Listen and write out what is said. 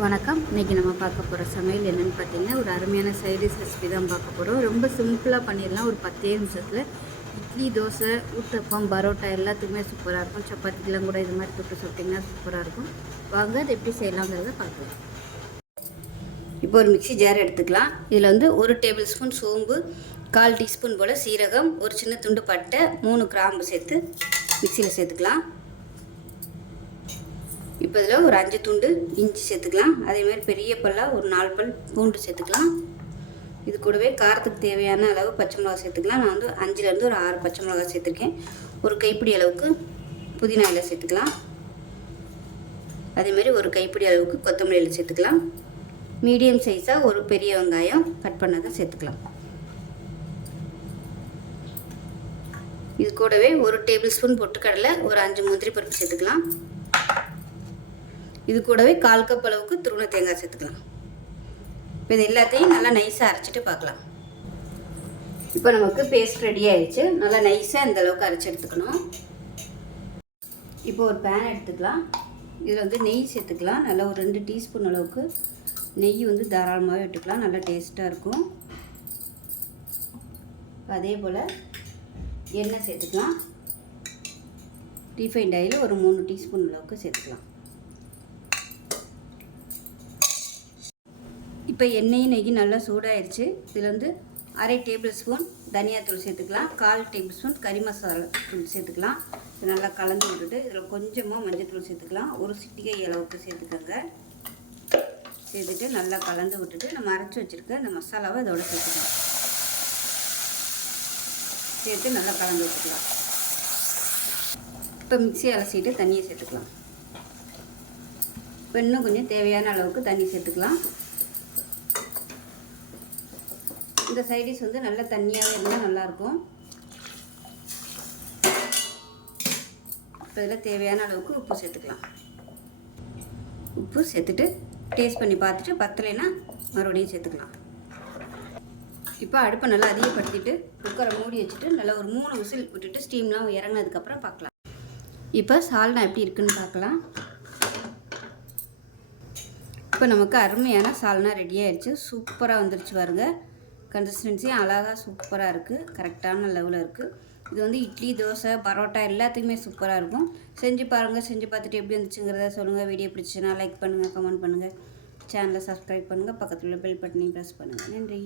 வணக்கம். இன்றைக்கி நம்ம பார்க்க போகிற சமையல் என்னென்னு பார்த்தீங்கன்னா, ஒரு அருமையான சைடிஷ் ரெசிபி தான் பார்க்க போகிறோம். ரொம்ப சிம்பிளாக பண்ணிடலாம். ஒரு 10 நிமிஷத்தில் இட்லி, தோசை, ஊத்தப்பம், பரோட்டா எல்லாத்துக்குமே சூப்பராக இருக்கும். சப்பாத்திக்கெலாம் கூட இது மாதிரி தொட்டு சாப்பிட்டிங்கன்னா சூப்பராக இருக்கும். வாங்க அது எப்படி செய்யலாங்கிறத பார்க்கலாம். இப்போ ஒரு மிக்ஸி ஜார் எடுத்துக்கலாம். இதில் வந்து 1 டேபிள் ஸ்பூன் சோம்பு, 1/4 டீஸ்பூன் போல் சீரகம், ஒரு சின்ன துண்டு பட்டை, 3 கிராம்பு சேர்த்து மிக்சியில் சேர்த்துக்கலாம். இப்போ இதில் ஒரு 5 துண்டு இஞ்சி சேர்த்துக்கலாம். அதேமாதிரி பெரிய பல்லாக ஒரு 4 பல் பூண்டு சேர்த்துக்கலாம். இது கூடவே காரத்துக்கு தேவையான அளவு பச்சை மிளகா சேர்த்துக்கலாம். நான் வந்து 5லேருந்து ஒரு 6 பச்சை மிளகா சேர்த்துருக்கேன். ஒரு கைப்பிடி அளவுக்கு புதினா இலை சேர்த்துக்கலாம். அதேமாதிரி ஒரு கைப்பிடி அளவுக்கு கொத்தமல்லி இலை சேர்த்துக்கலாம். மீடியம் சைஸாக ஒரு பெரிய வெங்காயம் கட் பண்ணதை சேர்த்துக்கலாம். இது கூடவே ஒரு டேபிள் ஸ்பூன் பொட்டுக்கடலை, ஒரு 5 முந்திரி பருப்பு சேர்த்துக்கலாம். இது கூடவே 1/4 கப் அளவுக்கு துருவன தேங்காய் சேர்த்துக்கலாம். இப்போ இது எல்லாத்தையும் நல்லா நைஸாக அரைச்சிட்டு பார்க்கலாம். இப்போ நமக்கு பேஸ்ட் ரெடி ஆயிடுச்சு. நல்லா நைஸாக இந்த அளவுக்கு அரைச்சி எடுத்துக்கணும். இப்போ ஒரு பேன் எடுத்துக்கலாம். இதில் வந்து நெய் சேர்த்துக்கலாம். நல்லா ஒரு 2 டீஸ்பூன் அளவுக்கு நெய் வந்து தாராளமாகவே விட்டுக்கலாம். நல்லா டேஸ்ட்டாக இருக்கும். அதே போல் எண்ணெய் சேர்த்துக்கலாம். ரீஃபைண்ட் ஆயில் ஒரு 3 டீஸ்பூன் அளவுக்கு சேர்த்துக்கலாம். இப்போ எண்ணெயும் நெய்யும் நல்லா சூடாயிருச்சு. இதில் வந்து 1/2 டேபிள் ஸ்பூன் தனியாத்தூள் சேர்த்துக்கலாம். 1/4 டேபிள் ஸ்பூன் கறி மசாலா தூள் சேர்த்துக்கலாம். இது நல்லா கலந்து விட்டுட்டு இதில் கொஞ்சமாக மஞ்சள் சேர்த்துக்கலாம். ஒரு சிட்டிகை அளவுக்கு சேர்த்துக்கோங்க. சேர்த்துட்டு நல்லா கலந்து விட்டுட்டு நம்ம அரைச்சி வச்சுருக்க இந்த மசாலாவை இதோட சேர்த்துக்கலாம். சேர்த்து நல்லா கலந்து வச்சுக்கலாம். இப்போ மிக்ஸி அலசிட்டு தண்ணியை சேர்த்துக்கலாம். இப்போ இன்னும் கொஞ்சம் தேவையான அளவுக்கு தண்ணி சேர்த்துக்கலாம். இந்த சைடிஷ் வந்து நல்ல தண்ணியாகவே இருந்தால் நல்லாயிருக்கும். இப்போ இதில் தேவையான அளவுக்கு உப்பு சேர்த்துக்கலாம். உப்பு சேர்த்துட்டு டேஸ்ட் பண்ணி பார்த்துட்டு பத்தலைன்னா மறுபடியும் சேர்த்துக்கலாம். இப்போ அடுப்பை நல்லா அதிகப்படுத்திட்டு குக்கரை மூடி வச்சுட்டு நல்லா ஒரு 3 விசில் விட்டுட்டு ஸ்டீம்லாம் இறங்கினதுக்கப்புறம் பார்க்கலாம். இப்போ சால்னா எப்படி இருக்குன்னு பார்க்கலாம். இப்போ நமக்கு அருமையான சால்னா ரெடி ஆயிடுச்சு. சூப்பராக வந்துருச்சு பாருங்க. கன்சிஸ்டன்சியும் அழகாக சூப்பராக இருக்குது. கரெக்டான லெவலில் இருக்குது. இது வந்து இட்லி, தோசை, பரோட்டா எல்லாத்துக்குமே சூப்பராக இருக்கும். செஞ்சு பாருங்கள். செஞ்சு பார்த்துட்டு எப்படி இருந்துச்சுங்கிறத சொல்லுங்கள். வீடியோ பிடிச்சுன்னா லைக் பண்ணுங்கள், கமெண்ட் பண்ணுங்கள், சேனலை சப்ஸ்கிரைப் பண்ணுங்கள், பக்கத்தில் உள்ள பெல் பட்டனையும் ப்ரெஸ் பண்ணுங்கள். நன்றி.